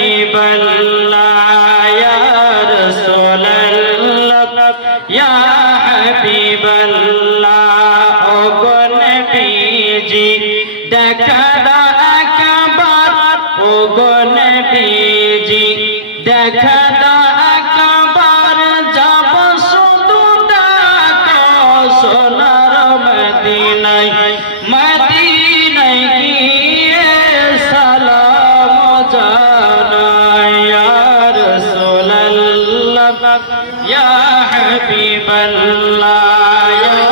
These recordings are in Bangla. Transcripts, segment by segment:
حبيب الله রাসূলুল্লাহ ইয়া হাবিবাল্লাহ ইয়া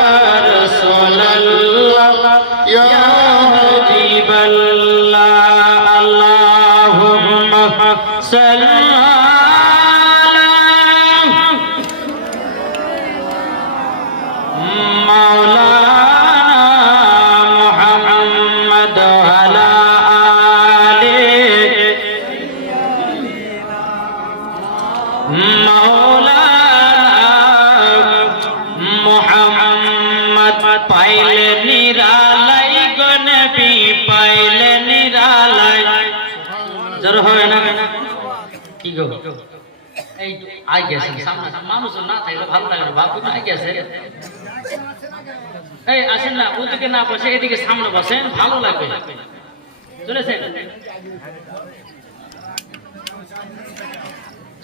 রাসূলুল্লাহ আসেন না, ওদিকে না বসে, এদিকে সামনে বসেন, ভালো লাগবে। চলেছেন?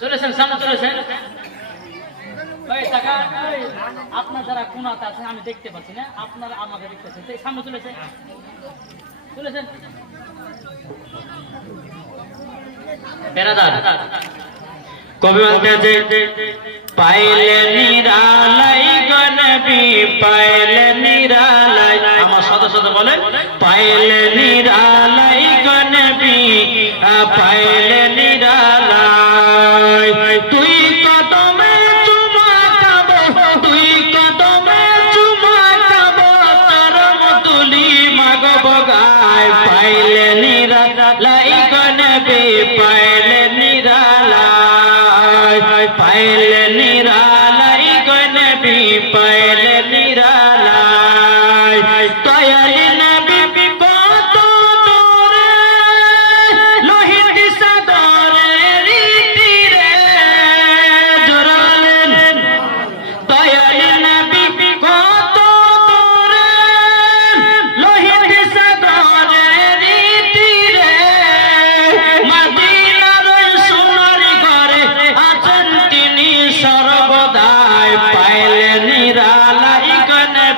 চলেছেন, সামনে চলেছেন? আপনার যারা কোনাতে আছে, আমি দেখতে পাচ্ছি না, আপনারা আমাকে দেখতেছেন। সামনে চলেছেন? কবি বলতে আছে? পাইলে নিরালাই গনবি পাইলে নিরালাই। আমার সাথে সাথে বলে পাইলে নিরালাই গনবি পাইলে নিরালাই। তুই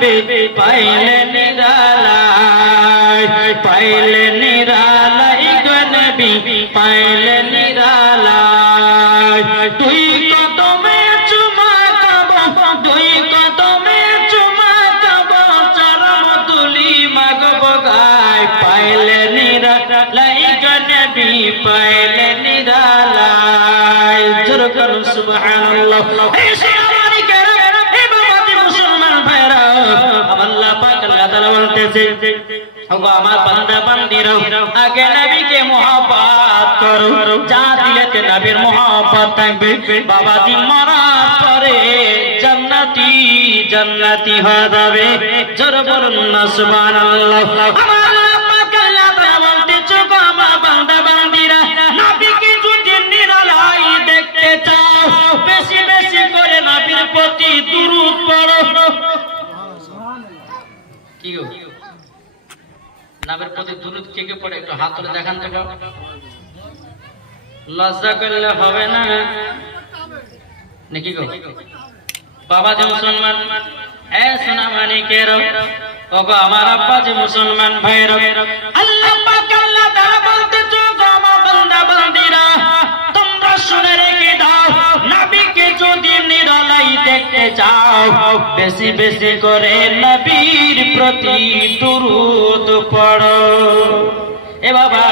গনবে পাইলে নিরালাই পাইলে নিরালাই গনবি পাইলে নিরালাই। তুই চুমা খাব, তুই কদমে চুমা খাব, চরম তুলি মাগব গায়। পাইলে নিরালাই গনবি পাইলে নিরালাই। জোর করুন সুবহানাল্লাহ। বলতেছে আমার বান্দা বান্দিরা আগে নবীকে মোহাব্বত করো যা দিলেতে নবীর মোহাব্বত থাকবে। বাবাজি মরার পরে জান্নাতি জান্নাতি হয়ে যাবে। জোর বলুন না সুবহানাল্লাহ। আমার কি নামের প্রতি দুরুদ কে কে পড়ে একটু হাত তুলে দেখান তো লজ্জা করলে হবে না। নাকি গো? বাবা যে মুসলমান, এ সোনা মানিকের ওগো আমার আব্বা যে মুসলমান ভাইয়ের আল্লাহ পাক আল্লাহ তাআলা বলতেছে, গো আমার বান্দা, বান্দিরা, তোমরা শুনে রেখে দাও নবীকে যদি নিরলাই দেখতে চাও, বেশি বেশি করে নবীর প্রতি দুরুদ পড়ো। এ বাবা,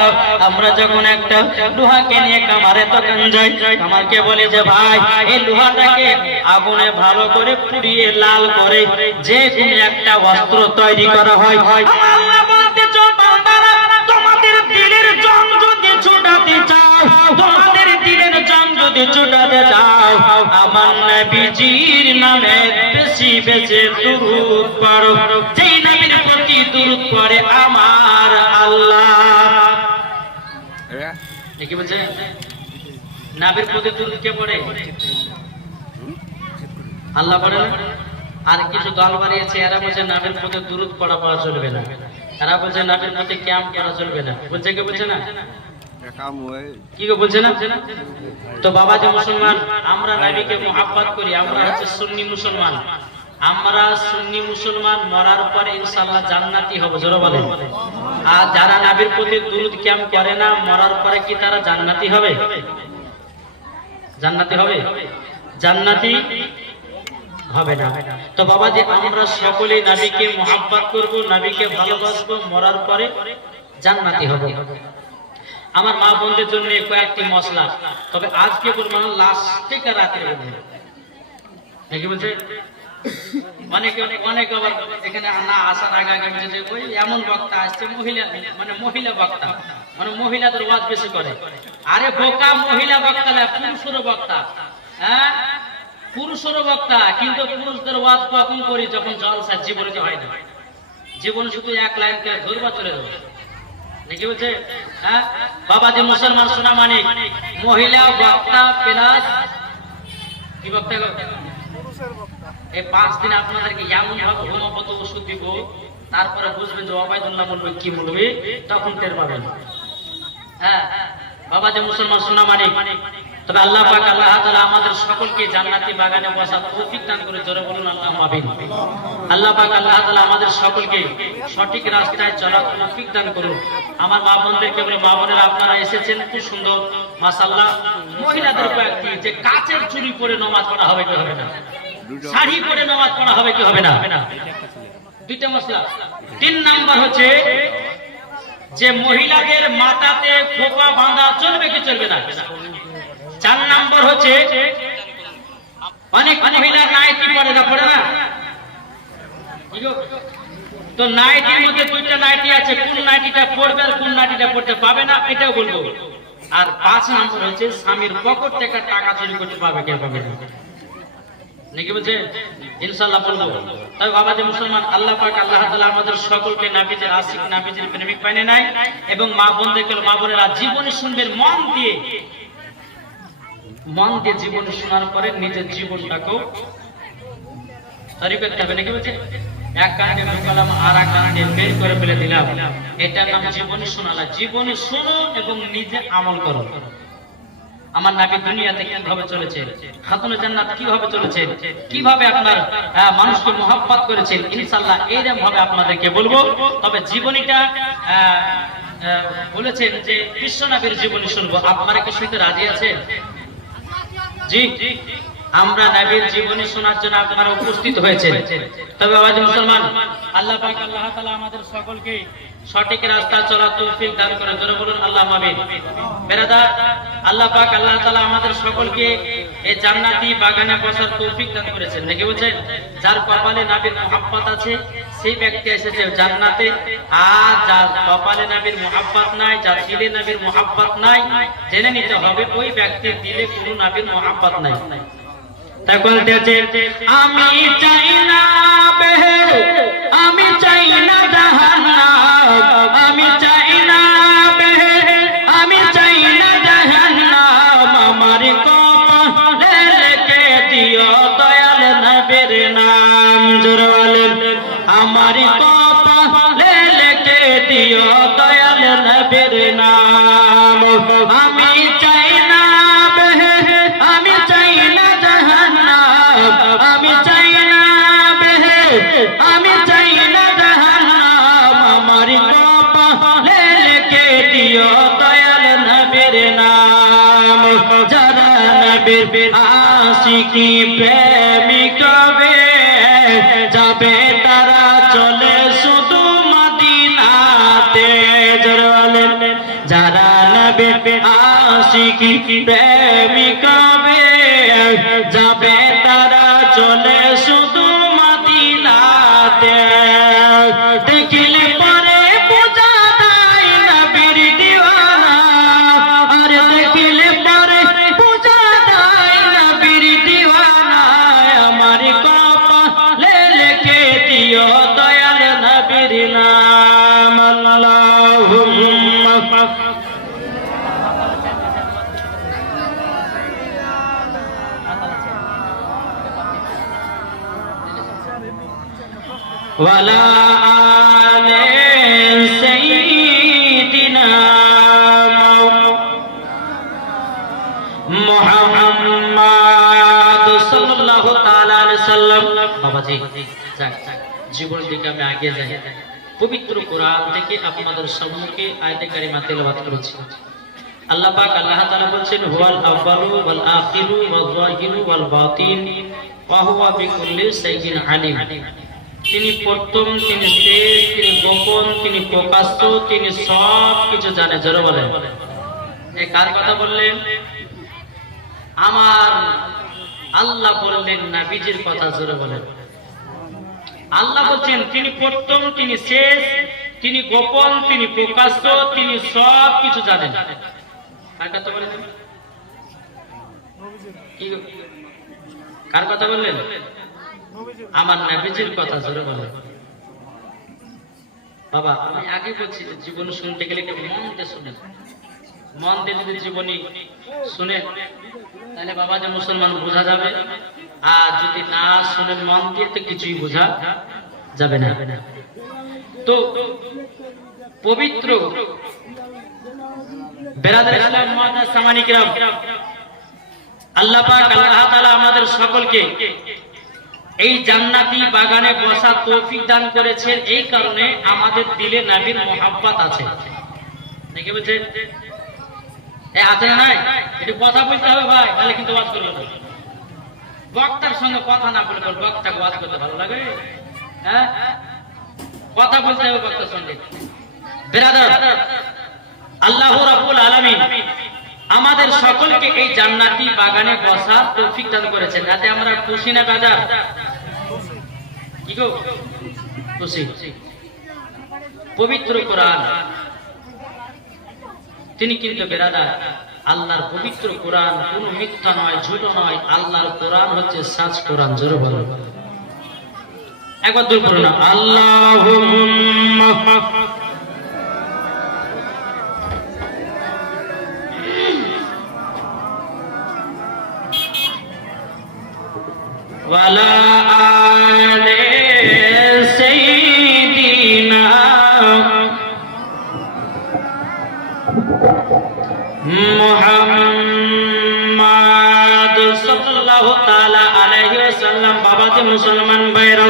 আমরা যখন একটা লোহাকে নিয়ে কামারে দোকান যাই কামারকে বলি যে, ভাই, এই লোহাটাকে আগুনে ভালো করে পুড়িয়ে লাল করে যে কোনো একটা অস্ত্র তৈরি করা হয়। তোমাদের দিলের জং যদি ছুটাতে চাও যদি ছুটাতে চাও, আমার নবীজির নামে বেশি বেশি দুরূদ পড়ো। যেই নবীর প্রতি দুরূদ পড়ে আমার আল্লাহ। কি বলছে? নাবির প্রতি দুরুদ কে পড়ে? আল্লাহ পড়ে না? আর কিছু দল বানিয়েছে, এরা বলছে নাবির প্রতি দুরুদ পড়া পাওয়া চলবে না। এরা বলছে নাবির প্রতি ক্যাম্প করা চলবে না। বলছে কে বলছে না? তো বাবা আমরা যারা নবীর প্রতি করে না, মরার পরে কি তারা জান্নাতি হবে? জান্নাতি হবে? জান্নাতি হবে না। তো বাবা যে আমরা সকলেই নবীকে মোহাব্বত করব, নবীকে ভালোবাসবো, মরার পরে জান্নাতি হবে। আমার মা বোনদের জন্য কয়েকটি মশলা। তবে আজকে বলব লাস্টে রাতে নাকি বলছে? অনেকে, অনেক অনেক আবার এখানে না আসার আগে আগে বলছে ওই এমন বক্তা আসছে, মহিলা মানে মহিলা বক্তা। মানে মহিলাদের ওয়াজ বেশি করে। আরে বোকা মহিলা বক্তা না পুরুষের বক্তা। হ্যাঁ? পুরুষের বক্তা, কিন্তু পুরুষদের ওয়াজ কখন করি? যখন জলসা জীবনে হয় না। জীবন শুধু এক লাইন কে ধরবা চলে যাবে। নাকি বলছে হ্যাঁ? মুসলমান মানে মহিলা বক্তা প্লাস। কি বক্তা এই পাঁচ দিন আপনাদেরকে এমন ভাবে হোমিওপ্যাথি ওষুধ দিব তারপরে বুঝবেন যে অবায়দুল্লাহ বলবে কি বলবে তখন টের পাবেন। হ্যাঁ? বাবা যে মুসলমান সোনা মানে তবে আল্লাহ পাক, আল্লাহ তাআলা আমাদের সকলকে জান্নাতি বাগানে বসা তৌফিক দান করে জোরে বলুন, আল্লাহ আমিন। আল্লাহ পাক, আল্লাহ তাআলা আমাদের সকলকে সঠিক রাস্তায় চলার তৌফিক দান করুন। আমার মা বোনদেরকে বলে, মা বোনেরা আপনারা এসেছেন, খুব সুন্দর, মাশাআল্লাহ। মহিলাদের কয়েকটি, যে কাচের চুরি পরে নামাজ পড়া হবে কি হবে না? শাড়ি পরে নামাজ পড়া হবে কি হবে না? দুইটা মশলা। তিন নাম্বার হচ্ছে, যে মহিলাদের মাথাতে খোপা বাঁধা চলবে কি চলবে না? চার নাম্বার হচ্ছে অনেক মহিলা নাইটি পরে না পড়ে না? তো নাইটির মধ্যে দুইটা নাইটি আছে, কোন নাইটিটা পড়বে আর কোন নাইটিটা পড়তে পাবে না, এটাও বলব। আর পাঁচ নাম্বার হচ্ছে স্বামীর পকেট থেকে টাকা চুরি করতে পাবে কে পাবে না? নাকি বলছে? ইনশাআল্লাহ বলব। তবে বাবা মুসলমান, আল্লাহ পাক আল্লাহ তাআলা আমাদের সকলকে নাবিজের আশিক নাবিজের প্রেমিক বানিয়ে নেয় এবং মা বোনদেরকে, মা বোনেরা জীবনে শুনবেন মন দিয়ে মন দিয়ে জীবন শোনার পরে নিজের জীবনটাকেও তৈরি করতে হবে নাকি বলছে? এক আর এক বের করে ফেলে দিলাম। নাম শোনো। এবং নিজে আমল করো। আমার দুনিয়াতে কীভাবে চলেছে? খাতুনে জান্নাত কীভাবে চলেছে? কীভাবে আপনার মানুষকে মোহাব্বত করেছেন? ইনশাআল্লাহ এইরকম ভাবে আপনাদেরকে বলব। তবে জীবনীটা বলেছেন যে বিশ্ব নবীর জীবনী শুনব। আপনারা কি শুনতে রাজি আছেন? জি, আমরা নবীর জীবনী শোনার জন্য আপনারা উপস্থিত হয়েছে তবে আওয়াজ মুসলমান, আল্লাহ পাক, আল্লাহ তাআলা আমাদের সকলকে সঠিক রাস্তা চলার তৌফিক দান করে জোরে বলুন, আল্লাহ আমিন। বেরাদার, আল্লাহ পাক, আল্লাহ তাআলা আমাদের সকলকে এই জান্নাতি বাগানে বসার তৌফিক দান করেছেন। নাকি বলছেন? যার কপালে নবীর মুহাব্বত আছে সেই ব্যক্তি এসেছে জান্নাতে আর যার কপালে নবীর মুহাব্বত নাই, যার দিলে নবীর মুহাব্বত নাই, জেনে নিতে হবে ওই ব্যক্তির দিলে কোনো নবীর মুহাব্বত নাই। তাই আমি চাই না আমি চাই না আমি চাই না আমি চাই না জাহান্নাম, আমার কপালে লেখে দিও দয়াল নবীর নাম। জোরে বলেন আমার কপালে লেখে দিও দয়াল নবীর নাম। আমি চাই না আমি চাই না জাহান্নাম। আমি চাই না আমি চাই না জাহান্নাম। আমার কপালে লিখে দিও দয়াল নবীর নাম। যারা নবীর আশিকি প্রেমিক যাবে তারা আশিকি প্রেমিকা যাবে وعلى آل سيدنا মোহাম্মদ সাল্লাল্লাহু তাআলা আলাইহি সাল্লাম বাবাজি যাক জীবনের দিকে আমি আগে যাই পবিত্র কোরআন থেকে আপনাদের সম্মুখে আয়াতে কারিমা তেলাওয়াত করেছি আল্লাহ পাক আল্লাহ তাআলা বলছেন হুয়াল আউয়ালু ওয়াল আখিরু ওয়াল যাহিরু ওয়াল বাতিন ওয়া হুয়া বিকুল্লি শাইইন আলিম তিনি প্রথম, তিনি শেষ, তিনি গোপন, তিনি প্রকাশ্য, তিনি সব কিছু জানে, জোরে এই কার কথা বললেন? আমার আল্লাহ বললেন না বীজের কথা, জোরে বলেন। আল্লাহ বলছেন, তিনি প্রথম, তিনি শেষ, তিনি গোপন, তিনি প্রকাশ্য, তিনি সব কিছু জানেন। কার কথা গো? কার কথা বললেন? আমার নাবিজির কথা জোরে বলেন বাবা, আমি আগে বলছি জীবন শুনতে গেলে একটু মন দিয়ে শুনেন মন দিয়ে যদি জীবনী শুনেন তাহলে বাবা যে মুসলমান বোঝা যাবে। আর যদি না শুনেন মন দিয়ে তো কিছুই বোঝা যাবে না। তো পবিত্র আল্লাহ আল্লাহ আমাদের সকলকে এই জান্নাতি বাগানে বসা তৌফিক দান করেছেন। এই কারণে আমাদের দিলে নবীর মোহাব্বত আছে। নাকি বলছে, এ, আছে নাই? একটু কথা বলতে হবে ভাই, তাহলে কিন্তু ওয়াজ করবে না। বক্তার সঙ্গে কথা না বলে বল বক্তাকে ওয়াজ করতে ভালো লাগে। হ্যাঁ? কথা বলতে হবে বক্তার সঙ্গে। বেরাদার আল্লাহ রাব্বুল আলামিন আমাদের সকলকে এই জান্নাতি বাগানে বসার তৌফিক দান করেছেন। যাতে আমরা খুশি না বাজার কি গো? খুশি। পবিত্র কোরআন। তিনি কিন্তু বেরাদার। আল্লাহর পবিত্র কোরআন কোনো মিথ্যা নয়, ঝুট নয়। আল্লাহর কোরআন হচ্ছে সাজ কোরআন, জোরে বলো। একবার দূর করো না আল্লাহ وعلى آل سيدنا محمد صلى الله تعالى عليه وسلم بابا دي مسلمان بيرو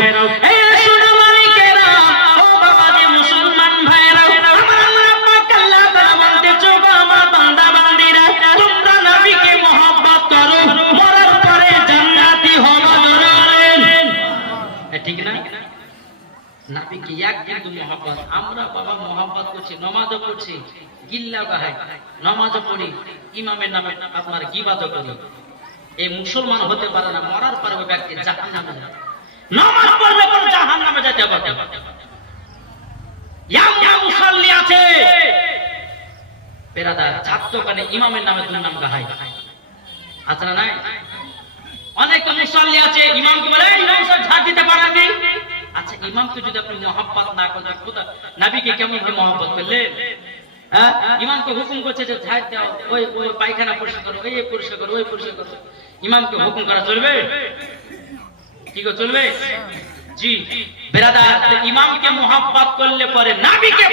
গিল্লা গাহাই পড়ি, ইমামের নামে আপনার গিবাদও করি। এই মুসলমান হতে পারে না, মরার পরে ব্যক্তি জাহান নামে নমাজ পড়লে পরে জাহান নামে যেতে ইয়া মুসল্লি আছে। বেরাদার ছাত্র কানে ইমামের নামে দুর্নাম গাহাই। আছে না নাই? অনেক মুসল্লি আছে, ইমামকে বলে ইমাম সাহেব ঝাড় দিতে পারেননি আচ্ছা ইমামকে যদি আপনি মহাব্বত না করেন, খোদা কেমন মহাব্বত করলে হ্যাঁ? ইমামকে হুকুম করছে যে ঝাড় দাও, ওই ওই পায়খানা পরিষ্কার করো, ওই পরিষ্কার করো, ওই পরিষ্কার করো। ইমামকে হুকুম করা চলবে? কি চলবে? জি। বেরাদার ইমামকে মোহাব্বত করলে পরে নাবিকে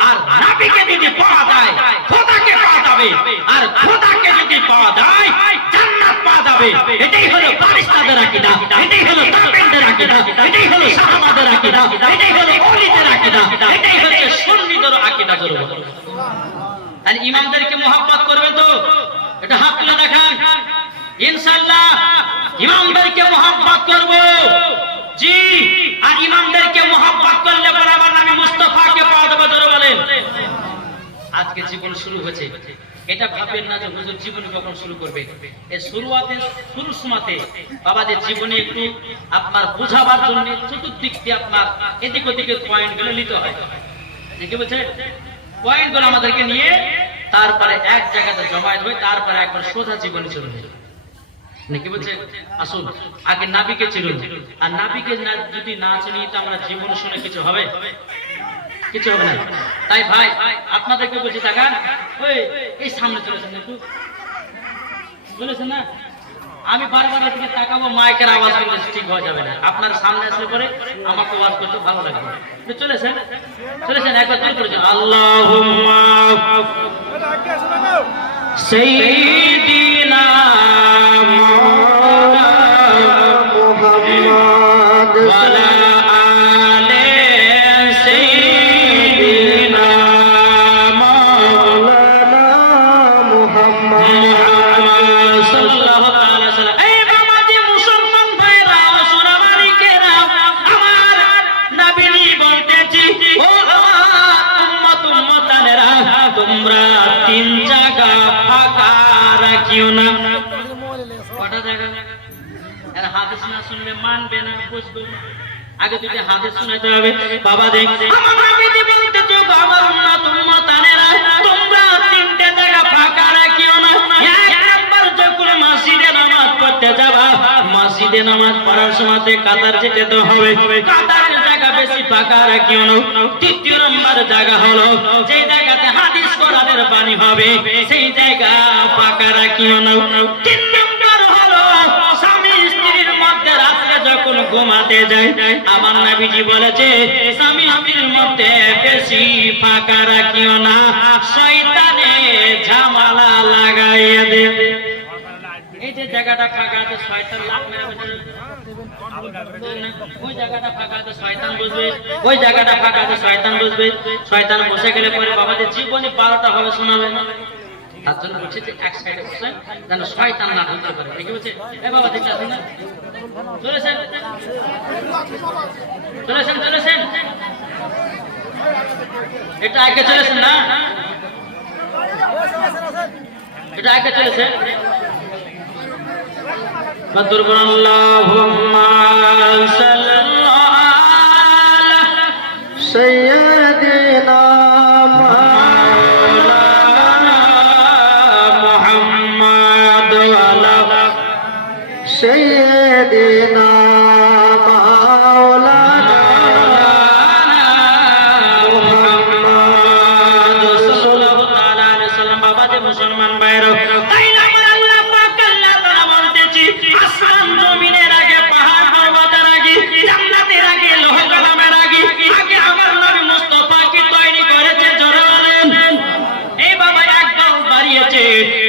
আর নাবিকে যদি যায়, খোদাকে আর খোদাকে যদি যায়, জান্নাত এটাই হলো আকীদা। এটাই হলো আকীদা। এটাই হলো সাহাবাদের আকীদা। এটাই হলো আকীদা। এটাই সুন্নিদের আকীদা আর ইমামদেরকে মোহাব্বত করবে তো? এটা হাত তুলে দেখান। ইনশাআল্লাহ ইমামদেরকে মোহাব্বত করব। জি, আর ইমামদেরকে মোহাব্বত করলে মুস্তাফাকে বলেন। আজকে জীবন শুরু হয়েছে। এটা ভাবেন না যে হুজুর কখন শুরু করবে। শুরু বাবাদের জীবনে একটু আপনার বোঝাবার জন্য চতুর্দিক দিয়ে আপনার এদিক ওদিকের পয়েন্টগুলো নিতে হয়। কি বলছে পয়েন্টগুলো আমাদেরকে নিয়ে তারপরে এক জায়গাতে জমায়েত হয়ে তারপরে একবার সোজা জীবনে চলে যায়। নাকি বলছে? আসুন আগে নাবিকে চিনুন। আর নাবিকে যদি না চিনি তো আমরা জীবন শুনে কিছু হবে? কিছু হবে না। তাই ভাই আপনাদেরকে বলছি ওই এই সামনে চলেছেন একটু। বলেছেন না? আমি বারবার এদিকে তাকাবো মাইকের আওয়াজ কিন্তু ঠিক হয়ে যাবে না। আপনার সামনে আসলে পরে আমাকে আওয়াজ করতে ভালো লাগবে চলেছেন চলেছেন একবার করেছেন আল্লাহুম্মা সাইয়্যিদিনা আগে তুই হাদিস শোনাতে হবে। বাবা দেখ মসজিদে নামাজ পড়তে যাবা, মসজিদে নামাজ পড়ার সময়তে কাতার যেতে হবে। কাতারের জায়গা বেশি ফাঁকা রাখিও না। দ্বিতীয় নাম্বার জায়গা হলো, যেই জায়গাতে হাদিস কোরআনের বাণী হবে, সেই জায়গা ফাঁকা রাখিও না। তিন ঘুমাতে যায় আমার নবীজি বলেছে, স্বামী, স্ত্রীর মধ্যে বেশি ফাঁকা রাখিও না। শয়তানে ঝামালা লাগাইয়া দে। এই যে জায়গাটা শয়তান ওই জায়গাটা ফাঁকা আছে, শয়তান বসবে ওই জায়গাটা ফাঁকা শয়তান শয়তান বসে গেলে পরে বাবাদের জীবনে হবে শোনাবে। তার জন্য বলছে যে, এক সাইডে বসে যেন শয়তান না ঢুকতে পারে বাবা না? চলে আসেন এটা আগে চলেছেন। না এটা আগে চলেছেন মাদুর আল্লাহুম্মা সাল্লাল্লাহু আলা সাইয়্যিদ মুসলমান ভাইরা তাই না আল্লাহ পাক আল্লাহ তাআলা বলতেছি, আসমান জমিনের আগে পাহাড় পর্বতের আগে, জান্নাতের আগে লৌহ কলমের আগে আগে আমার নবী মুস্তাফাকে তৈরি করেছে, জোরে বলেন। এই বাবা একদম বাড়িয়েছে,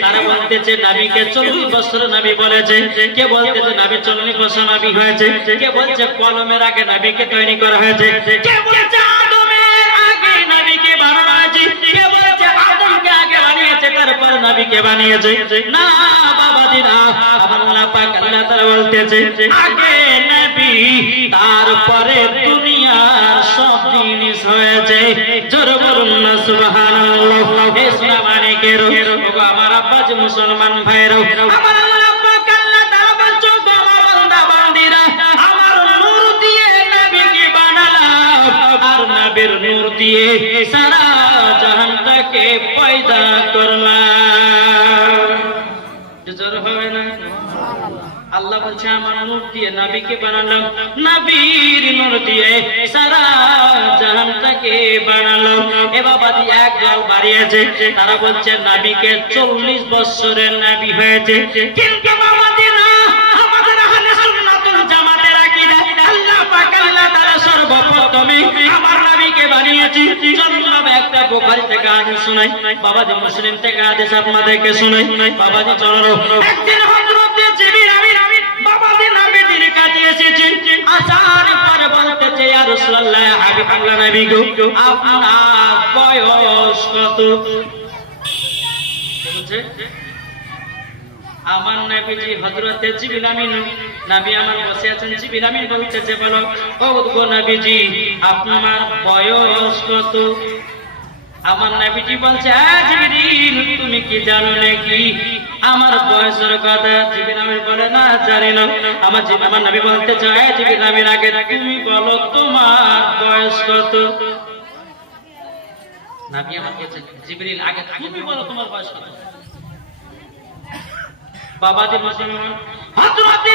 তারা বলতেছে, নবীকে চল্লিশ বছর নবী বলেছে, কে বলতেছে নবী চল্লিশ বছর নবী হয়েছে, কে বলছে, কলমের আগে নবীকে তৈরি করা হয়েছে, কে বলছে নবীকে বানিয়েছে। না, বাবা দিনা আল্লাহ পাক আল্লাহ তাআলা বলতেছে, আগে নবী, তারপরে দুনিয়ার সব জিনিস হয়েছে। জোর বলুন না, সুবহানাল্লাহ। হে সোনা মানিকের আমার আব্বাজ মুসলমান ভাইরা আমার আল্লাহ পাক আল্লাহ তাআলা বলছো গো আমার বান্দা, বান্দিরা, আমার নূর দিয়ে নবীকে বানালাম। আর নবীর নূর দিয়ে সারা জাহানটাকে পয়দা করলাম। হবে না? আল্লাহ বলছে, আমার নূর দিয়ে নবীকে বানালাম, নবীর নূর দিয়ে সারা জাহানটাকে বানালাম। এ বাবা দি এক জল বাড়িয়েছে, তারা বলছে, নবীকে চল্লিশ বছরের নবী হয়েছে। কিন্তু সর্বপ্রথমে আমার নবীকে বানিয়েছি। চলুন বাবা একটা বুখারী থেকে হাদিস শোনাই বাবাজি মুসলিম থেকে হাদিস আপনাদেরকে শোনাই বাবাজি চলো একদিন হযরত জিবরিল আমিন বাবাজি নবীজির কাছে এসেছেন আসার পরে বলতেছে, ইয়া রাসূলুল্লাহ হাবিবাল্লাহ নবী গো আমার নবীজি হযরতে জিবরিল আমিন নবী আমার বসে আছেন জিবরিল আমিন বলতেছে বলো, ও নবীজি, আপনার বয়স কত? আমার নবীজি বলছে তুমি কি জানো নাকি? আমার বয়সের কথা জিবরিল আমিন বলে, না, জানি না। আমার জিবরিল আমার নবী বলতে চায় জিবরিল আমিন আগে তুমি বলো, তোমার বয়স কত? নবী আমার বাবাজি মুসলমান হযরত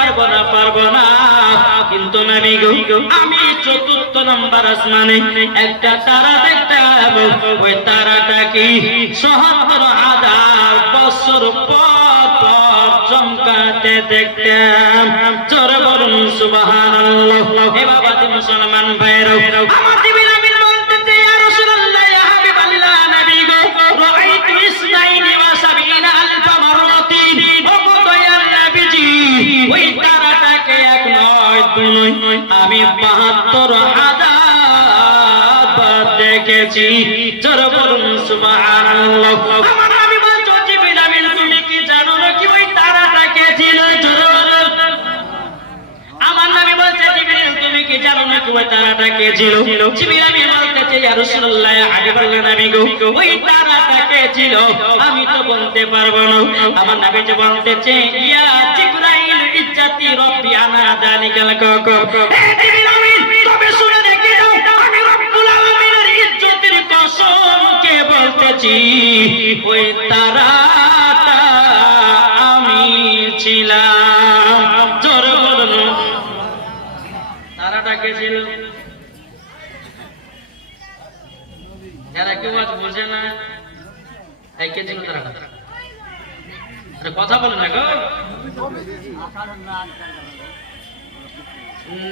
পারব না পারব না। কিন্তু আমি চতুর্থ নম্বর আসমানে একটা তারা দেখতাম ওই তারাটা কি? সহত্তর হাজার বছর চমকাতে দেখতাম জোরে বলুন, সুবহানাল্লাহ। হে বাবা মুসলমান ভাইরা আমার ওই তারাটাকে এক নয় দুই আমি 72 হাজার দেখেছি। জোরে বলুন আমার নবী বলছো, জিবরিল আমিন, তুমি আমার নামে বলছে, জিবরিল আমি বলতেছে আমি তো বলতে পারব না। আমার নবী যে ইয়া জিবরাইল ইজ্জতি রব্বি আনা যালিকাল কাকা হে জিবরিল আমিন, তবে শুনে দেখে নাও, আমি রব্বুল আলামিনের ইজ্জতের কসম কে বলতেছি? ওই তারাটা আমি ছিলাম। জোরে বলুন। তারাটা কে ছিল। যারা কেউ আজ বোঝে না কে ছিল তারাটা কথা বলে না গো।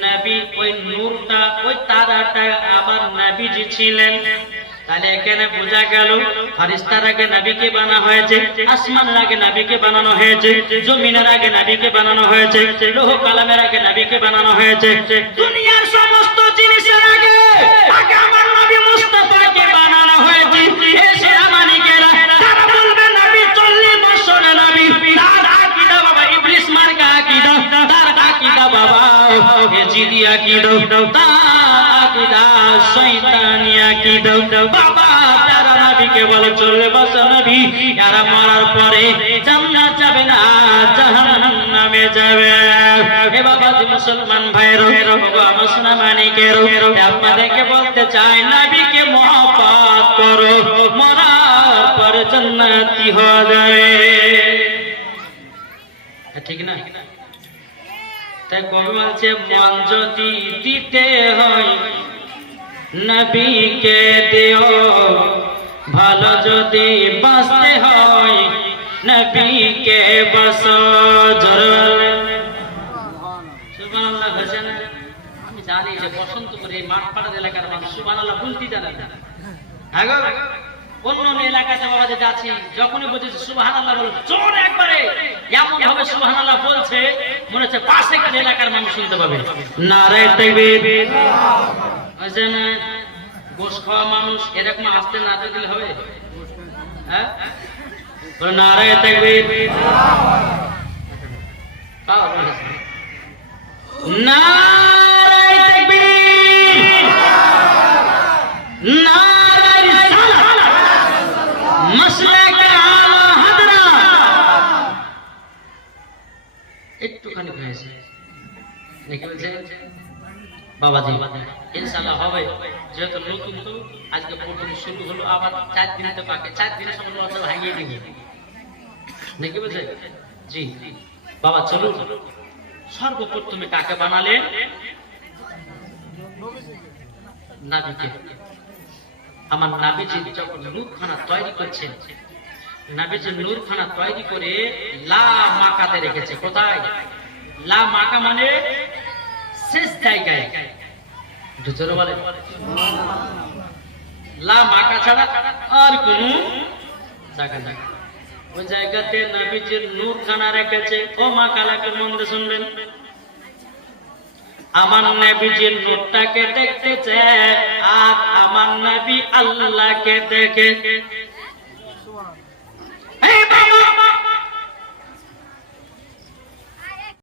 নবী ওই নূরটা, ওই তারাটা নবীজি ছিলেন। আগে বানানো হয়েছে লোহ কালামের আগে বানানো হয়েছে। দুনিয়ার সমস্ত জিনিসের আগে আমার নবী মুস্তাফাকে বানানো হয়েছে। আকীদা বাবা। হেজিদি আকীদা। তার আকীদা, শয়তানি আকীদা। বাবা তারা নবীকে বলে চলবে বছর নবী। এরা মরার পরে জান্নাত যাবে না, জাহান্নামে যাবে। এ বাবা, যে মুসলমান ভাইরো গো আমার সোনা মানিকেরো আপনাদেরকে বলতে চাই, নবীকে মহব্বত করো। মরার পর জান্নাতি হয়ে যাবে। ঠিক না? তাই কবি বলছে মন যদি দিতে হয়, নবীকে দিও। ভালো যদি বাঁচতে হয়, নবীকে বস আমি জানি যে বসন্ত করে এই মাঠ পাড়ার এলাকার মানুষ, সুবহানাল্লাহ বলতে জানে হ্যাঁ? অন্য এলাকাতে বাবা যে যাচ্ছি, যখনই বলছি সুবহানাল্লাহ বলো জোর একবারে! এমন ভাবে সুবহানাল্লাহ বলছে মনে হচ্ছে পাশে এলাকার মানুষ শুনতে পাবে। না খাওয়া মানুষ এরকম আসতে না দিলে হবে? হ্যাঁ? তাকবীর। তাকবীর। নারে বাবা, চলুন। সর্বপ্রথমে কাকে বানালেন নাবিকে। আমার নাবিজি যখন নূরখানা তৈরি করছেন নাবিজি নূরখানা তৈরি করে লা মাকাতে রেখেছে। কোথায়? লা মাকা মানে শেষ জায়গায়। বলে লা মাকা ছাড়া আর কোন জায়গা ওই জায়গাতে নবীজির নূর খানা রেখেছে। ও মা কালাকে মন দিয়ে শুনবেন। আমার নবীজির নূরটাকে দেখতেছে আর আমার নবী আল্লাহকে দেখে